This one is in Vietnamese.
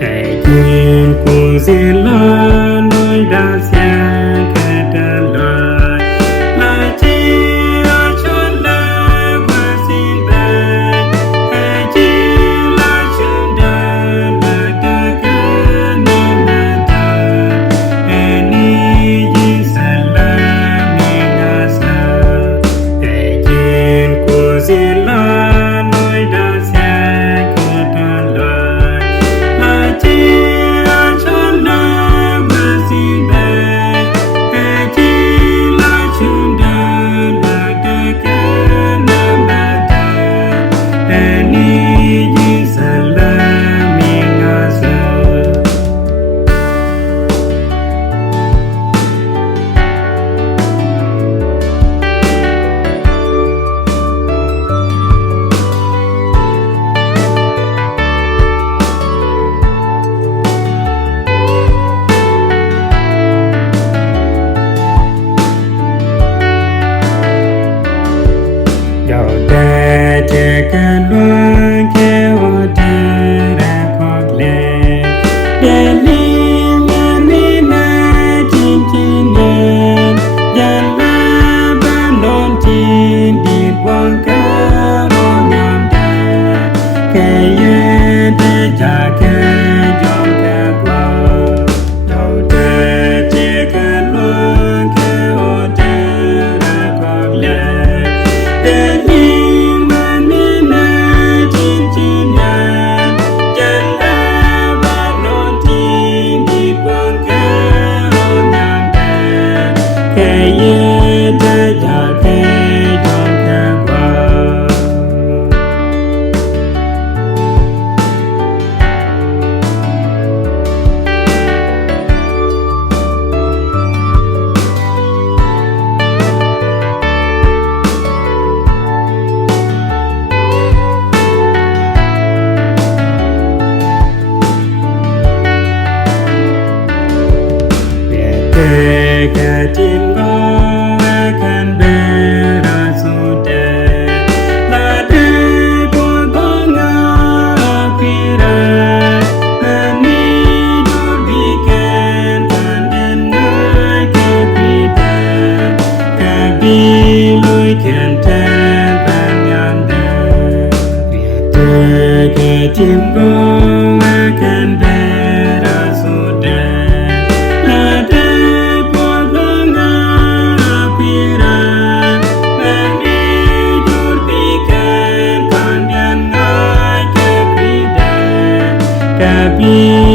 ējin kuzila noi da siang kadalai la chi achola wasin bai ējin la chunda la dakana mata eni yisalam ingasa ējin kuzila noi da siang kadalai la chi achola wasin bai ējin la chunda la dakana mata eni yisalam ingasa Dạo đê chê cơ luân kêu đi ra khóc lệ Để liên ngân đi nà chín chín nền Dàn la ba non chín đi quang cơ rô nhằm đà Kê yê đê chà kê dòng kê qua Dạo đê chê cơ luân kêu đi ra khóc lệ Để liên ngân đi nà chín chín nền Dàn la ba non chín đi quang cơ rô nhằm đà Kê yê đê chà kê dòng kê qua Để cả chim có akan berasudah Lada potongnya akhirat Menidur bikin pandan naik kepidah Kabilui kentan panyanda Để cả chim có akan berasudah Lada potongnya akhirat Menidur bikin pandan naik kepidah Kabilui